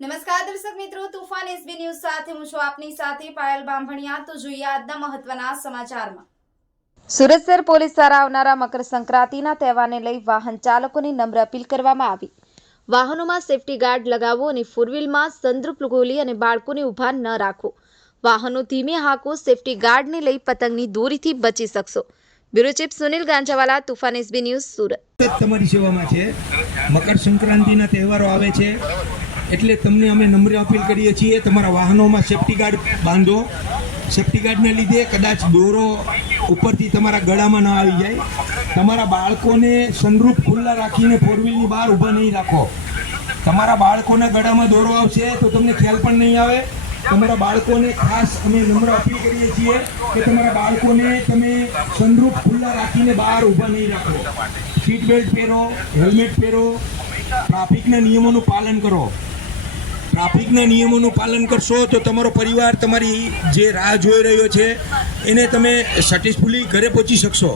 નમસ્કાર દર્શક મિત્રો, તુફાન એસબી ન્યૂઝ સાથે હું છું આપની સાથે પાયલ બામભણિયા। તો જોઈએ આજના મહત્વના સમાચારમાં। સુરત શહેર પોલીસ દ્વારા આવનારા મકર સંક્રાંતિના તહેવારને લઈ વાહન ચાલકોને નમ્ર અપીલ કરવામાં આવી। વાહનોમાં સેફટી ગાર્ડ લગાવો અને ફોર વ્હીલમાં સનરૂફ ખોલી અને બાળકોને ઊભા ન રાખો। વાહનો ધીમે હાંકો। સેફટી ગાર્ડને લઈ પતંગની દોરીથી બચી શકશો। Bureau chief Sunil Ganjawala, Toofan SB news, Surat. તમારી સેવામાં છે। મકર સંક્રાંતિના તહેવારો આવે છે એટલે તમને અમે નમ્ર અપીલ કરીએ છીએ, તમારા વાહનોમાં સેફટી ગાર્ડ બાંધો। સેફટી ગાર્ડને લીધે કદાચ દોરો ઉપરથી તમારા ગળામાં ન આવી જાય। તમારા બાળકોને સનરૂફ ખુલ્લા રાખીને ફોર વ્હીલની બહાર ઊભા નહીં રાખો। તમારા બાળકોના ગળામાં દોરો આવશે તો તમને ખ્યાલ પણ નહીં આવે। તમારા બાળકોને ખાસ અમે નમ્ર અપીલ કરીએ છીએ કે તમારા બાળકોને તમે સનરૂફ ખુલ્લા રાખીને બહાર ઊભા નહીં રાખો। સીટ બેલ્ટ પહેરો, હેલ્મેટ પહેરો, ટ્રાફિકના નિયમોનું પાલન કરો। ટ્રાફિકના નિયમોનું પાલન કરશો તો તમારો પરિવાર તમારી જે રાહ જોઈ રહ્યો છે એને તમે સક્સેસફુલી ઘરે પહોંચી શકશો।